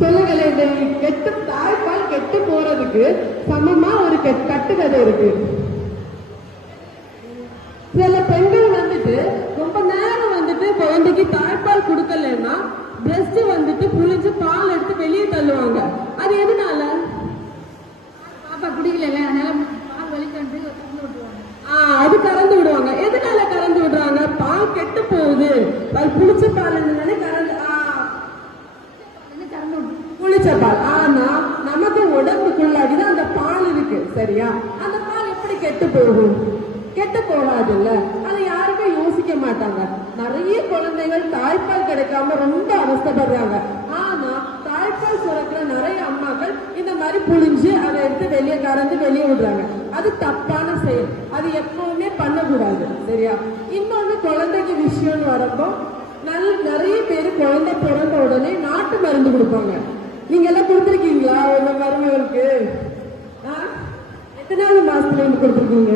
சொல்லுங்களேன், இந்த கெட்டு தாய்ப்பால் கெட்டு போறதுக்கு சமமா ஒரு கட்டுக்கதை இருக்கு. சில பெண்கள் வந்துட்டு ரொம்ப நேரம் வந்துட்டு குழந்தைக்கு தாய்ப்பால் கொடுக்கலன்னா பிரஸ்ட் வந்துட்டு புளிஞ்சு பால் எடுத்து வெளியே தள்ளுவாங்க. அது எதனால? பாப்பா குடிக்கல, அதனால பால் வலிக்கண்டு விட்டுருவாங்க. அது கறந்து விடுவாங்க. எதனால கறந்து விடுறாங்க? பால் கெட்டு போகுது, அது புளிச்ச பால் புளிச்ச பால். ஆனா நமக்கு உடம்புக்குள்ளாடிதான் அந்த பால் இருக்கு, சரியா? அந்த பால் எப்படி கெட்டு போகும்? கெட்டு போகாது இல்ல. அதை யாருமே யோசிக்க மாட்டாங்க. நிறைய குழந்தைகள் தாய்ப்பால் கிடைக்காம ரொம்ப அவஸ்தப்படுறாங்க. ஆனா தாய்ப்பால் சுரக்கிற நிறைய அம்மாக்கள் இந்த மாதிரி புளிஞ்சு அதை எடுத்து வெளியே கறந்து வெளியே விடுறாங்க. அது தப்பான செயல். அது எப்பவுமே பண்ணக்கூடாது, சரியா? இன்னொன்னு, குழந்தைக்கு விஷயம்னு வரப்போ நிறைய பேரு குழந்தை பிறந்த உடனே நாட்டு மருந்து கொடுப்பாங்க. நீங்க எல்லாம் கொடுத்துருக்கீங்களா உங்க மருமகளுக்கு? எத்தனாவது மாசத்துல இருந்து கொடுத்துருக்கீங்க?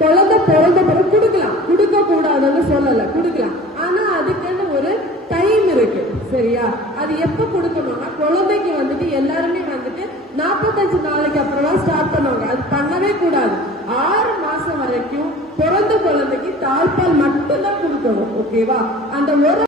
குழந்தை பிறந்த பிறகு கொடுக்கலாம், கொடுக்க கூடாதுன்னு சொல்லல, கொடுக்கலாம். ஆனா அதுக்குன்னு ஒரு டைம் இருக்கு, சரியா? அது எப்ப கொடுக்கணும்னா குழந்தைக்கு வந்துட்டு எல்லாருமே வந்துட்டு 45 நாளைக்கு அப்புறம் ஸ்டார்ட் பண்ணுவாங்க. அது பண்ணவே கூடாது. 6 மாசம் வரைக்கும் பிறந்த குழந்தைக்கு தாய்ப்பால் மட்டும்தான் கொடுக்கணும், ஓகேவா? அந்த ஒரு